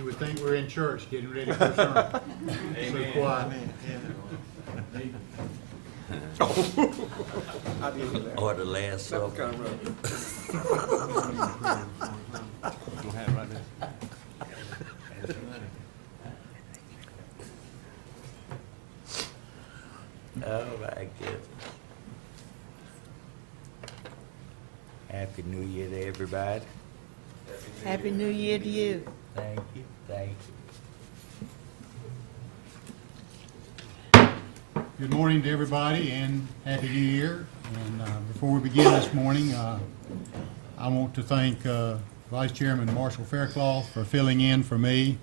You would think we're in church getting ready for sermon. So quiet. Or the last supper. Oh my goodness. Happy New Year to everybody. Happy New Year to you. Thank you, thank you. Good morning to everybody and Happy New Year. And before we begin this morning, I want to thank Vice Chairman Marshall Faircloth for filling in for me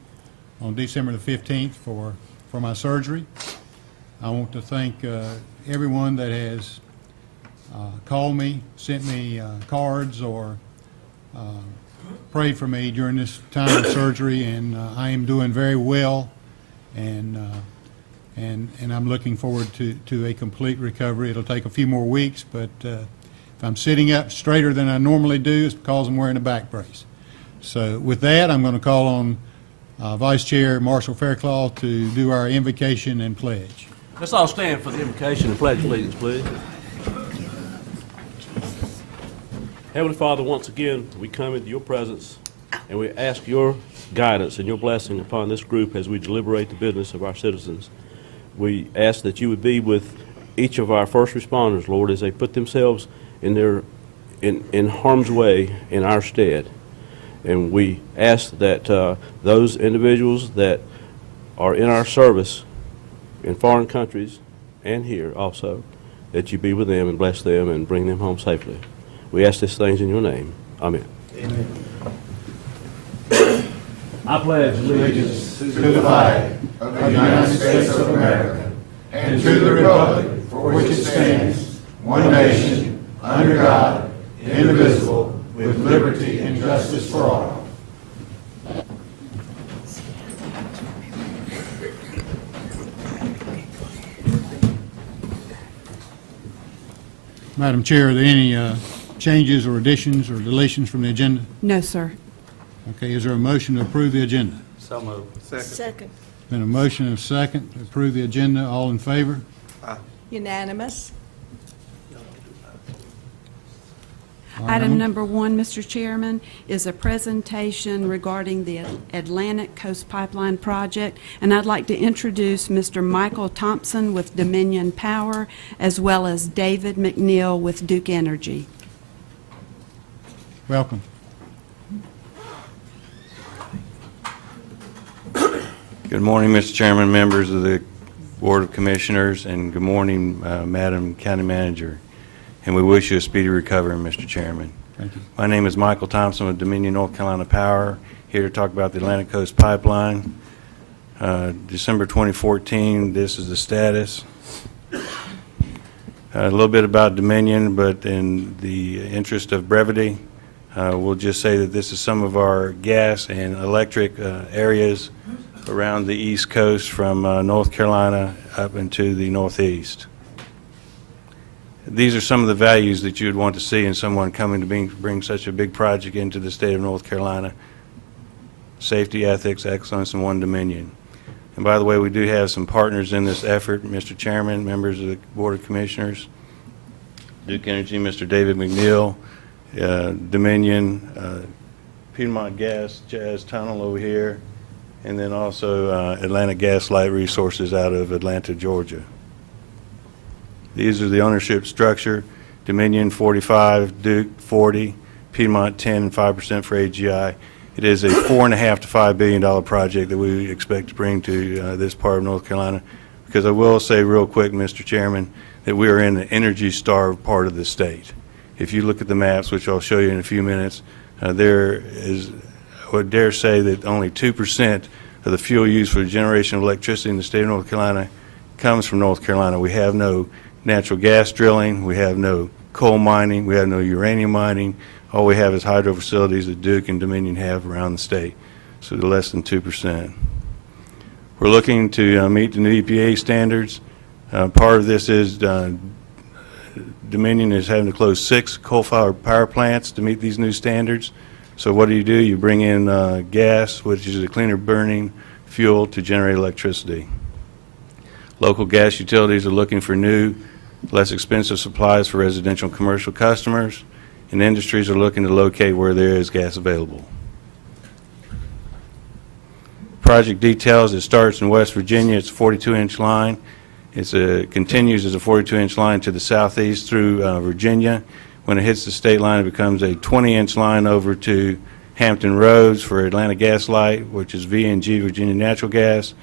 on December the 15th for my surgery. I want to thank everyone that has called me, sent me cards, or prayed for me during this time of surgery, and I am doing very well, and I'm looking forward to a complete recovery. It'll take a few more weeks, but if I'm sitting up straighter than I normally do, it's because I'm wearing a back brace. So with that, I'm going to call on Vice Chair Marshall Faircloth to do our invocation and pledge. Let's all stand for the invocation and pledge allegiance, please. Heavenly Father, once again, we come into your presence and we ask your guidance and your blessing upon this group as we deliberate the business of our citizens. We ask that you would be with each of our first responders, Lord, as they put themselves in harm's way in our stead. And we ask that those individuals that are in our service in foreign countries and here also, that you be with them and bless them and bring them home safely. We ask these things in your name. Amen. Amen. I pledge allegiance To the flag of the United States of America and to the republic for which it stands, one nation, under God, indivisible, with liberty and justice for all. Madam Chair, are there any changes or additions or deletions from the agenda? No, sir. Okay, is there a motion to approve the agenda? So moved. Second. Been a motion and a second to approve the agenda. All in favor? Unanimous. Item number 1, Mr. Chairman, is a presentation regarding the Atlantic Coast Pipeline Project, and I'd like to introduce Mr. Michael Thompson with Dominion Power, as well as David McNeil with Duke Energy. Welcome. Good morning, Mr. Chairman, members of the Board of Commissioners, and good morning, Madam County Manager. And we wish you a speedy recovery, Mr. Chairman. Thank you. My name is Michael Thompson with Dominion North Carolina Power, here to talk about the Atlantic Coast Pipeline. December 2014, this is the status. A little bit about Dominion, but in the interest of brevity, we'll just say that this is some of our gas and electric areas around the East Coast from North Carolina up into the Northeast. These are some of the values that you would want to see in someone coming to bring such a big project into the state of North Carolina: safety, ethics, excellence, and one Dominion. And by the way, we do have some partners in this effort, Mr. Chairman, members of the Board of Commissioners, Duke Energy, Mr. David McNeil, Dominion, Piedmont Gas, Jazz Tunnel over here, and then also Atlantic Gas Light Resources out of Atlanta, Georgia. These are the ownership structure: Dominion 45, Duke 40, Piedmont 10, and 5% for AGI. It is a $4.5 to $5 billion project that we expect to bring to this part of North Carolina, because I will say real quick, Mr. Chairman, that we are in the energy-starved part of the state. If you look at the maps, which I'll show you in a few minutes, there is, I would dare say that only 2% of the fuel used for the generation of electricity in the state of North Carolina comes from North Carolina. We have no natural gas drilling, we have no coal mining, we have no uranium mining. All we have is hydro facilities that Duke and Dominion have around the state, so they're less than 2%. We're looking to meet the new EPA standards. Part of this is Dominion is having to close 6 coal-fired power plants to meet these new standards. So what do? You bring in gas, which is a cleaner burning fuel to generate electricity. Local gas utilities are looking for new, less expensive supplies for residential and commercial customers, and industries are looking to locate where there is gas available. Project details, it starts in West Virginia. It's a 42-inch line. It continues as a 42-inch line to the southeast through Virginia. When it hits the state line, it becomes a 20-inch line over to Hampton Roads for Atlanta Gas Light, which is V&G, Virginia Natural Gas,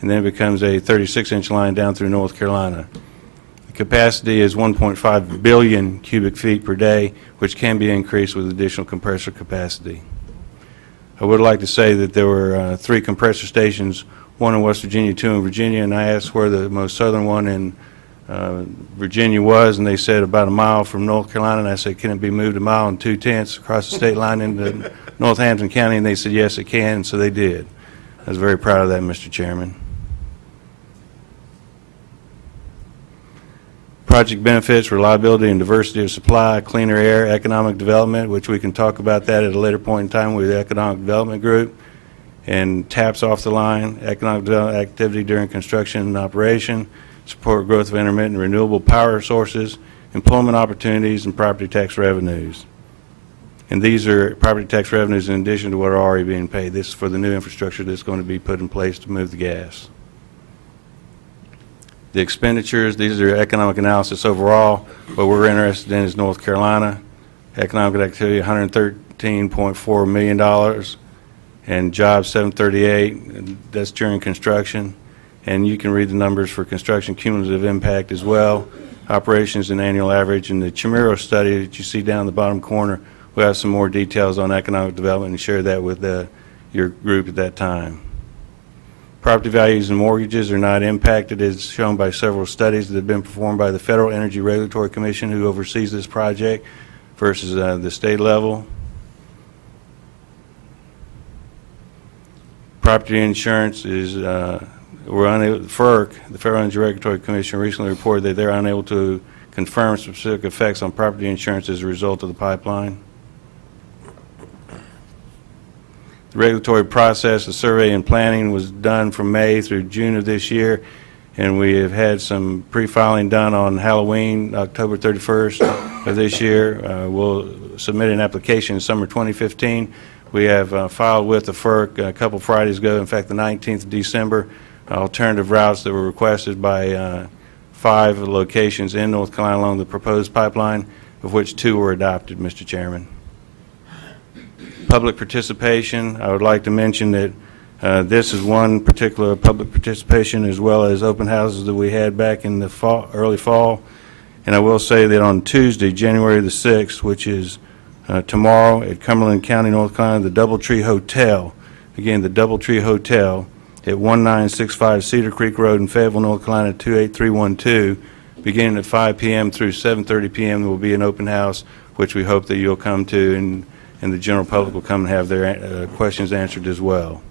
and then it becomes a 36-inch line down through North Carolina. The capacity is 1.5 billion cubic feet per day, which can be increased with additional compressor capacity. I would like to say that there were 3 compressor stations, 1 in West Virginia, 2 in Virginia, and I asked where the most southern one in Virginia was, and they said about a mile from North Carolina, and I said, can it be moved a mile and 2/10 across the state line into Northampton County, and they said, yes, it can, and so they did. I was very proud of that, Mr. Chairman. Project benefits, reliability and diversity of supply, cleaner air, economic development, which we can talk about that at a later point in time with the Economic Development Group, and taps off the line, economic development activity during construction and operation, support growth of intermittent renewable power sources, employment opportunities, and property tax revenues. And these are property tax revenues in addition to what are already being paid. This is for the new infrastructure that's going to be put in place to move the gas. The expenditures, these are economic analysis overall. What we're interested in is North Carolina. Economic activity, $113.4 million, and jobs, 738, and that's during construction. And you can read the numbers for construction cumulative impact as well, operations and annual average. And the Chimero study that you see down in the bottom corner, we'll have some more details on economic development and share that with your group at that time. Property values and mortgages are not impacted, as shown by several studies that have been performed by the Federal Energy Regulatory Commission, who oversees this project, versus the state level. Property insurance is, FERC, the Federal Energy Regulatory Commission, recently reported that they're unable to confirm specific effects on property insurance as a result of the pipeline. The regulatory process, the survey and planning was done from May through June of this year, and we have had some pre-filing done on Halloween, October 31st of this year. We'll submit an application in summer 2015. We have filed with the FERC a couple Fridays ago, in fact the 19th of December, alternative routes that were requested by 5 locations in North Carolina along the proposed pipeline, of which 2 were adopted, Mr. Chairman. Public participation, I would like to mention that this is one particular public participation, as well as open houses that we had back in the early fall. And I will say that on Tuesday, January the 6th, which is tomorrow at Cumberland County, North Carolina, the Doubletree Hotel, again, the Doubletree Hotel at 1965 Cedar Creek Road in Fayetteville, North Carolina, 28312, beginning at 5 p.m. through 7:30 p.m. There will be an open house, which we hope that you'll come to, and the general public will come and have their questions answered as well.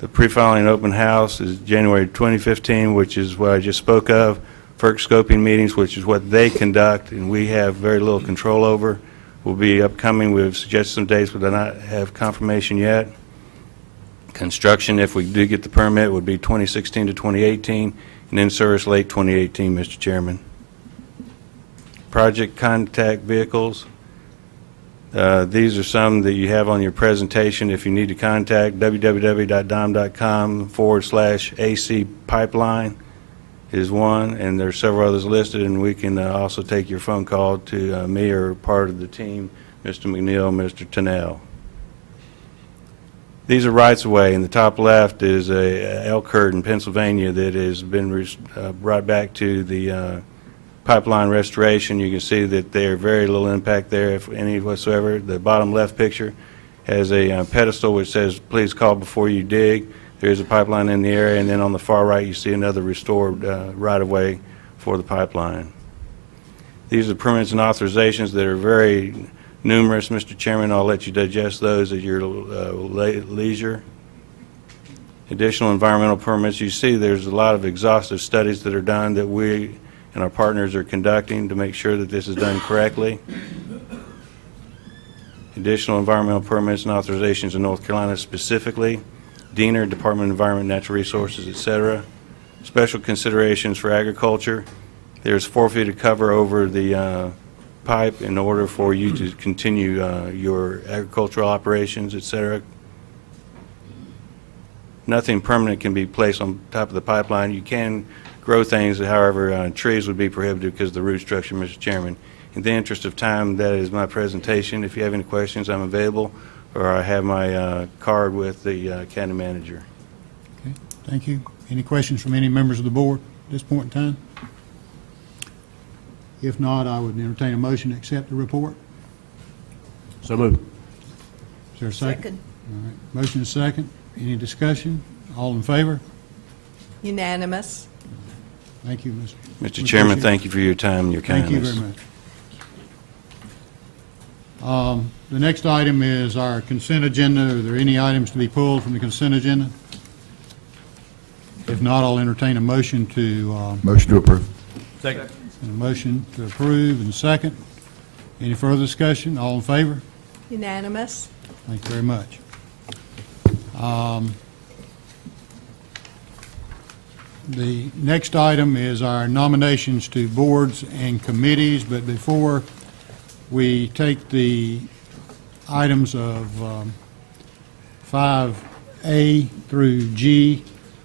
The pre-filing open house is January 2015, which is what I just spoke of. FERC scoping meetings, which is what they conduct and we have very little control over, will be upcoming. We've suggested some dates, but do not have confirmation yet. Construction, if we do get the permit, would be 2016 to 2018, and in service late 2018, Mr. Chairman. Project contact vehicles. These are some that you have on your presentation. If you need to contact, www.dom.com/AC pipeline is one, and there are several others listed, and we can also take your phone call to me or part of the team, Mr. McNeil, Mr. Tennell. These are rights-of-way. In the top left is a Elkhart in Pennsylvania that has been brought back to the pipeline restoration. You can see that there's very little impact there, if any whatsoever. The bottom left picture has a pedestal which says, please call before you dig. There is a pipeline in the area, and then on the far right you see another restored right-of-way for the pipeline. These are permits and authorizations that are very numerous, Mr. Chairman. I'll let you digest those at your leisure. Additional environmental permits. You see there's a lot of exhaustive studies that are done that we and our partners are conducting to make sure that this is done correctly. additional environmental permits and authorizations in North Carolina specifically, Diener, Department of Environment, Natural Resources, etc. Special considerations for agriculture. There's 4 feet of cover over the pipe in order for you to continue your agricultural operations, etc. Nothing permanent can be placed on top of the pipeline. You can grow things, however, trees would be prohibited because of the root structure, Mr. Chairman. In the interest of time, that is my presentation. If you have any questions, I'm available, or I have my card with the county manager. Okay, thank you. Any questions from any members of the board at this point in time? If not, I would entertain a motion to accept the report. So moved. Is there a second? All right, motion is second. Any discussion? All in favor? Unanimous. Thank you, Mr. Mr. Chairman, thank you for your time and your kindness. Thank you very much. The next item is our consent agenda. Are there any items to be pulled from the consent agenda? If not, I'll entertain a motion to, Motion to approve. Second. a motion to approve and second. Any further discussion? All in favor? Unanimous. Thank you very much. The next item is our nominations to boards and committees, but before we take the items of 5A through G,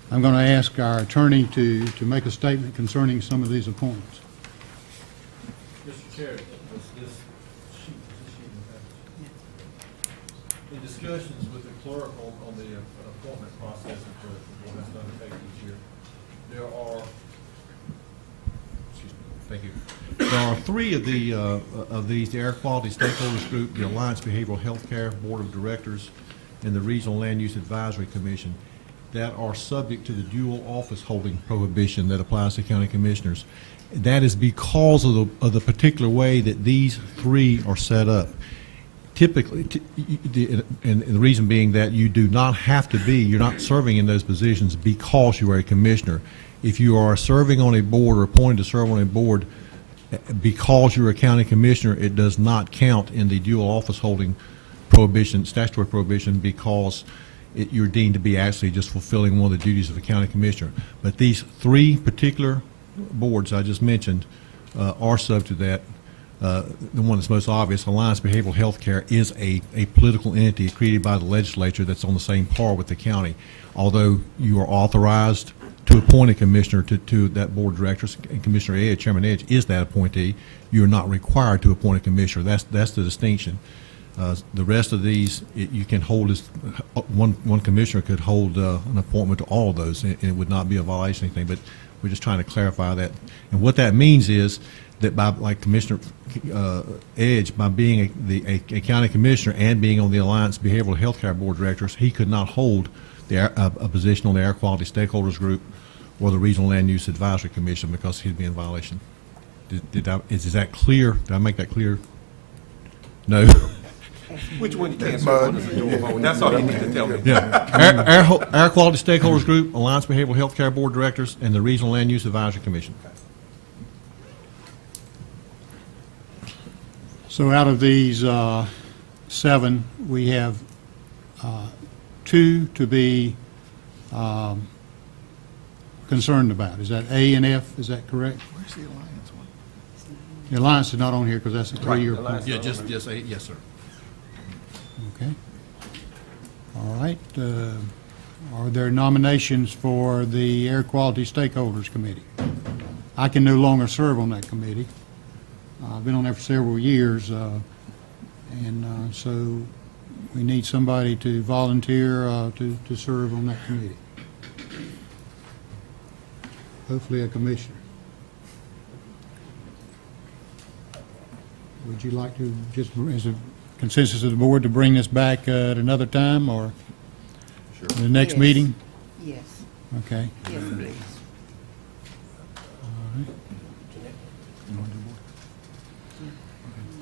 I'm going to ask our attorney to make a statement concerning some of these appointments. Mr. Chair, in discussions with the clerk on the appointment process that the board has to undertake each year, there are, excuse me, thank you. There are 3 of these, the Air Quality Stakeholders Group, the Alliance Behavioral Healthcare Board of Directors, and the Regional Land Use Advisory Commission, that are subject to the dual office holding prohibition that applies to county commissioners. That is because of the particular way that these 3 are set up. Typically, and the reason being that you do not have to be, you're not serving in those positions because you are a commissioner. If you are serving on a board or appointed to serve on a board because you're a county commissioner, it does not count in the dual office holding prohibition, statutory prohibition, because you're deemed to be actually just fulfilling one of the duties of a county commissioner. But these 3 particular boards I just mentioned are subject to that. The one that's most obvious, Alliance Behavioral Healthcare, is a political entity created by the legislature that's on the same par with the county. Although you are authorized to appoint a commissioner to that board of directors, and Commissioner Edge, Chairman Edge, is that appointee, you're not required to appoint a commissioner. That's the distinction. The rest of these, you can hold as one commissioner could hold an appointment to all of those, and it would not be a violation of anything. But we're just trying to clarify that. And what that means is that by, like Commissioner Edge, by being a county commissioner and being on the Alliance Behavioral Healthcare Board of Directors, he could not hold a position on the Air Quality Stakeholders Group or the Regional Land Use Advisory Commission because he'd be in violation. Is that clear? Did I make that clear? No. Which one you can't serve on as a dual vote? That's all you need to tell me. Yeah. Air Quality Stakeholders Group, Alliance Behavioral Healthcare Board of Directors, and the Regional Land Use Advisory Commission. So out of these 7, we have 2 to be concerned about. Is that A and F? Is that correct? Where's the Alliance one? The Alliance is not on here because that's a 3-year appointment. Yeah, just yes, sir. Okay. All right. Are there nominations for the Air Quality Stakeholders Committee? I can no longer serve on that committee. I've been on there for several years, and so we need somebody to volunteer to serve on that committee. Hopefully a commissioner. Would you like to, just as a consensus of the board, to bring this back at another time or the next Yes. meeting? Yes. Okay. Yes, please.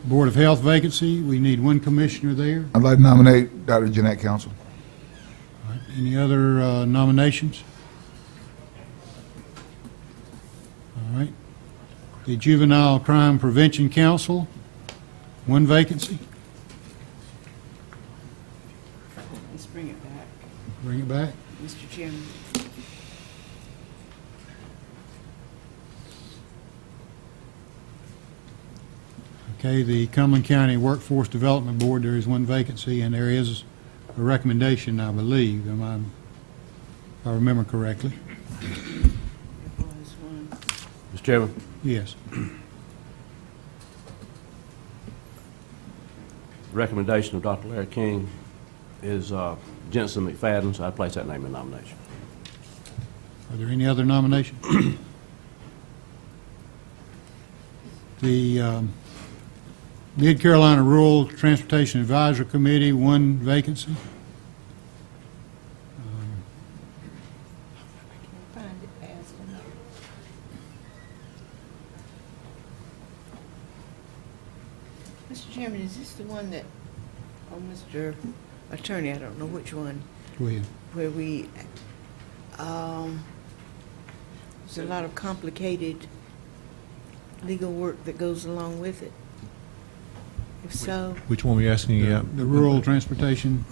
Board of Health vacancy, we need 1 commissioner there. I'd like to nominate Dr. Jeanette Council. All right. Any other nominations? All right. The Juvenile Crime Prevention Council, 1 vacancy. Bring it back. Mr. Chairman. Okay, the Cumberland County Workforce Development Board, there is one vacancy, and there is a recommendation, I believe, if I remember correctly. There was one. Mr. Chairman, Yes. recommendation of Dr. Larry King is Jensen McFadden, so I place that name in nomination. Are there any other nominations? The Mid-Carolina Rural Transportation Advisory Committee, one vacancy. Find it fast enough. Mr. Chairman, is this the one that, oh, Mr. Attorney, I don't know which one, Go ahead. where we, there's a lot of complicated legal work that goes along with it? If so, Which one were you asking? Yeah. The Rural Transportation,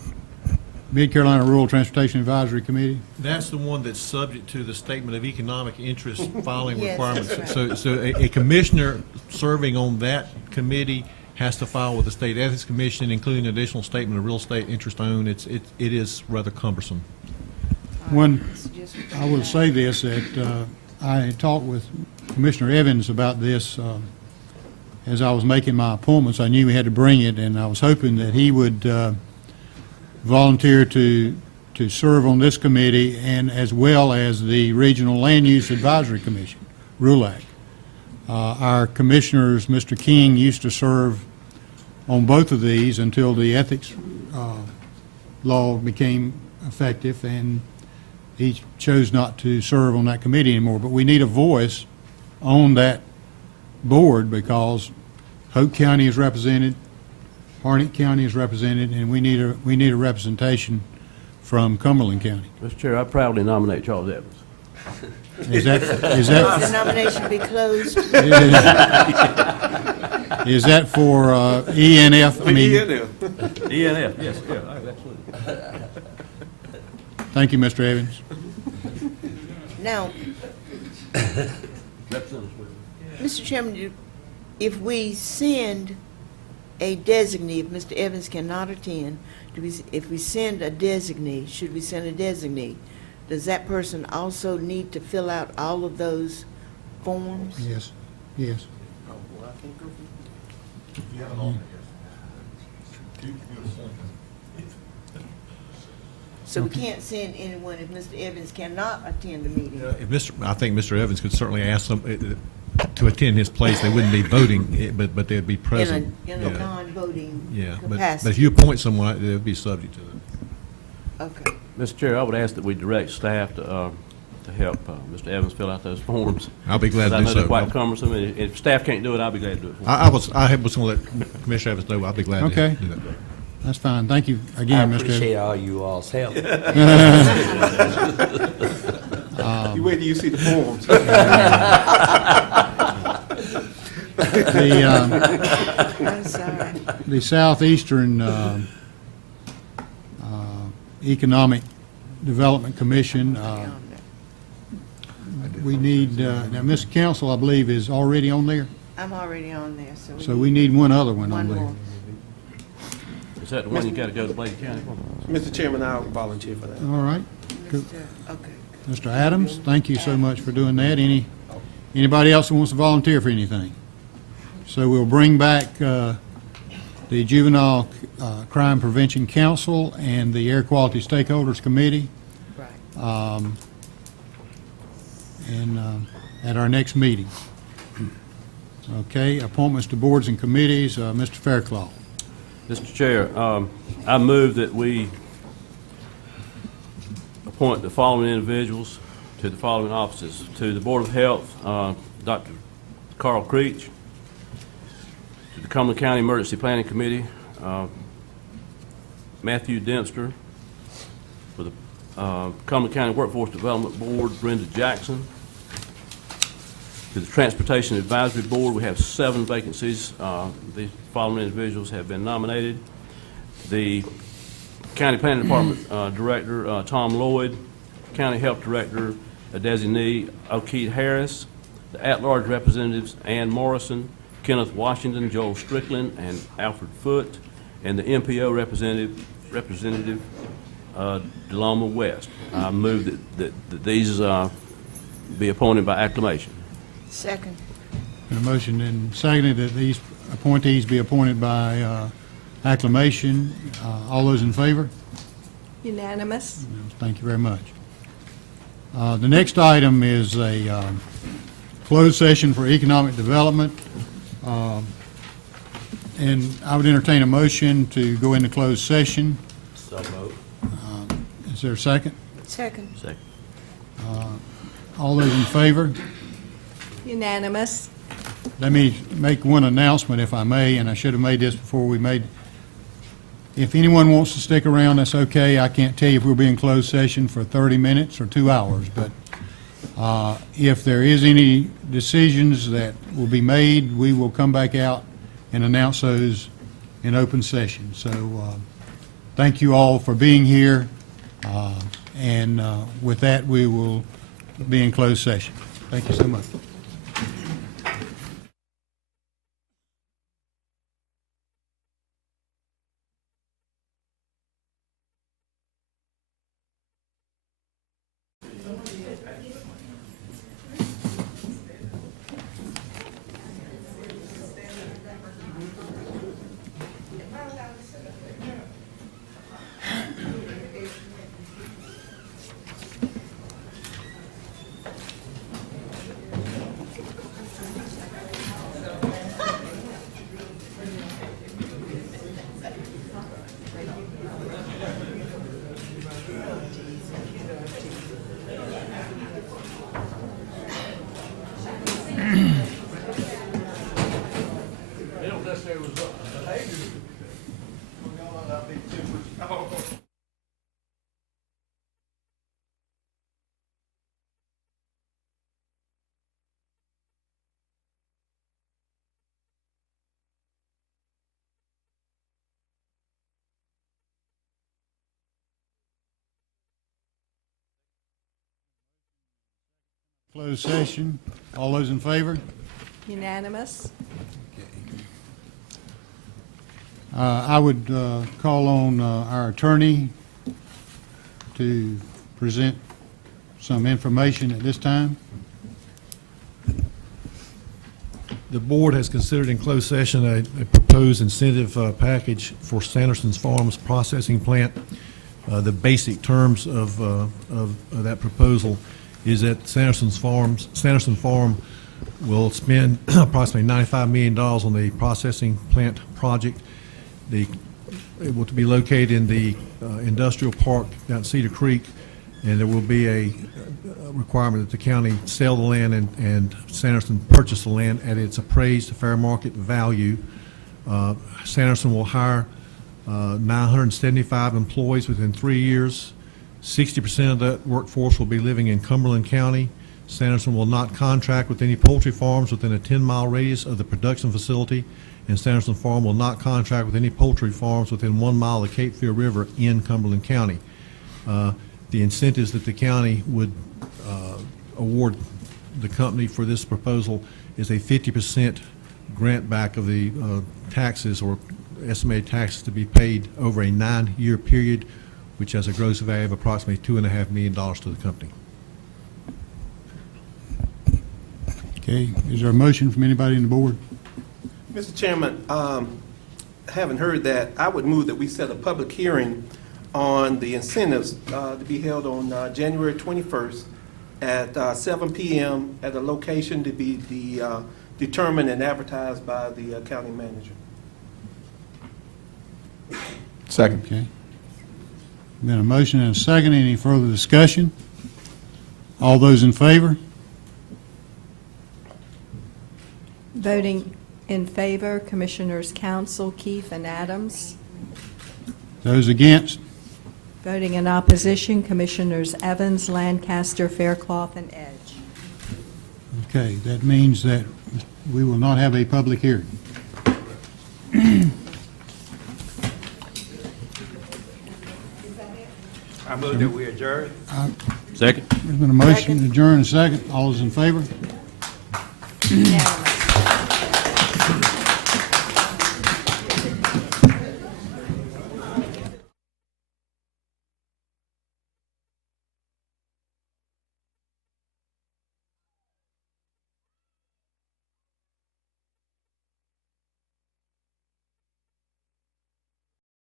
Mid-Carolina Rural Transportation Advisory Committee. That's the one that's subject to the statement of economic interest filing Yes, requirements. that's So a commissioner serving on that committee has to file with the State Ethics Commission, including an additional statement of real estate interest owned. It is rather cumbersome. One, it's just. I will say this, that I had talked with Commissioner Evans about this as I was making my appointments. I knew we had to bring it, and I was hoping that he would volunteer to serve on this committee, and as well as the Regional Land Use Advisory Commission, RULAC. Our commissioners, Mr. King, used to serve on both of these until the ethics law became effective, and he chose not to serve on that committee anymore. But we need a voice on that board because Hope County is represented, Harnett County is represented, and we need a representation from Cumberland County. Mr. Chair, I proudly nominate Charles Evans. Is that The nomination be closed. is that for ENF? I mean, ENF, yes, yeah, absolutely. thank you, Mr. Evans. Now, Representative Swift. Mr. Chairman, if we send a designee, if Mr. Evans cannot attend, if we send a designee, should we send a designee, does that person also need to fill out all of those forms? Yes, yes. So we can't send anyone if Mr. Evans cannot attend the meeting? I think Mr. Evans could certainly ask them to attend his place. They wouldn't be voting, but they'd be present. In a non-voting Yeah, but if capacity? you appoint someone, they'll be subject to it. Okay. Mr. Chair, I would ask that we direct staff to help Mr. Evans fill out those forms. I'll be glad to I do know they're so. quite cumbersome, and if staff can't do it, I'll be glad to do it for them. I was going to let Commissioner Evans know. I'll be glad Okay. to do that. That's fine. Thank you I again, Mr. Evans. appreciate all you all's help. You wait till you see the forms. I'm sorry. The Southeastern Economic Development Commission, we need, now, Mr. Council, I believe, is already on there, I'm already on there, so we need one other one on one there. more. Is that the one you got to go to Bladen County for? Mr. Chairman, I'll volunteer for that. All right. Mr. Okay. Mr. Adams, thank you so much for doing that. Anybody else who wants to volunteer for anything? So we'll bring back the Juvenile Crime Prevention Council and the Air Quality Stakeholders Committee Right. and at our next meeting. Okay, appointments to boards and committees, Mr. Fairclough. Mr. Chair, I move that we appoint the following individuals to the following offices. To the Board of Health, Dr. Carl Creech. To the Cumberland County Emergency Planning Committee, Matthew Dempster. For the Cumberland County Workforce Development Board, Brenda Jackson. To the Transportation Advisory Board, we have 7 vacancies. The following individuals have been nominated. The County Planning Department Director Tom Lloyd, County Health Director Designee O'Keith Harris, the at-large representatives Ann Morrison, Kenneth Washington, Joel Strickland, and Alfred Foote, and the MPO Representative DeLoma West. I move that these be appointed by acclamation. Second. A motion and seconded that these appointees be appointed by acclamation. All those in favor? Unanimous. Thank you very much. The next item is a closed session for economic development. And I would entertain a motion to go into closed session. So moved. Is there a second? Second. Second. All those in favor? Unanimous. Let me make one announcement, if I may, and I should have made this before we made. If anyone wants to stick around, that's okay. I can't tell you if we'll be in closed session for 30 minutes or 2 hours, but if there is any decisions that will be made, we will come back out and announce those in open session. So thank you all for being here, and with that, we will be in closed session. Thank you so much. Closed session. All those in favor? Unanimous. I would call on our attorney to present some information at this time. The board has considered in closed session a proposed incentive package for Sanderson's Farms processing plant. The basic terms of that proposal is that Sanderson Farm will spend approximately $95 million on the processing plant project. It will be located in the industrial park down at Cedar Creek, and there will be a requirement that the county sell the land and Sanderson purchase the land at its appraised fair market value. Sanderson will hire 975 employees within 3 years. 60% of that workforce will be living in Cumberland County. Sanderson will not contract with any poultry farms within a 10-mile radius of the production facility, and Sanderson Farm will not contract with any poultry farms within 1 mile of the Cape Fear River in Cumberland County. The incentives that the county would award the company for this proposal is a 50% grant back of the taxes or estimated taxes to be paid over a 9-year period, which has a gross value of approximately $2.5 million to the company. Okay, is there a motion from anybody on the board? Mr. Chairman, having heard that, I would move that we set a public hearing on the incentives to be held on January 21st at 7 p.m. at a location to be determined and advertised by the county manager. Second. Okay. Been a motion and a second. Any further discussion? All those in favor? Voting in favor, Commissioners Council, Keith and Adams. Those against? Voting in opposition, Commissioners Evans, Lancaster, Faircloth, and Edge. Okay, that means that we will not have a public hearing. I move that we adjourn. Second? There's been a motion Second. to adjourn, a second. All those in favor? Unanimous.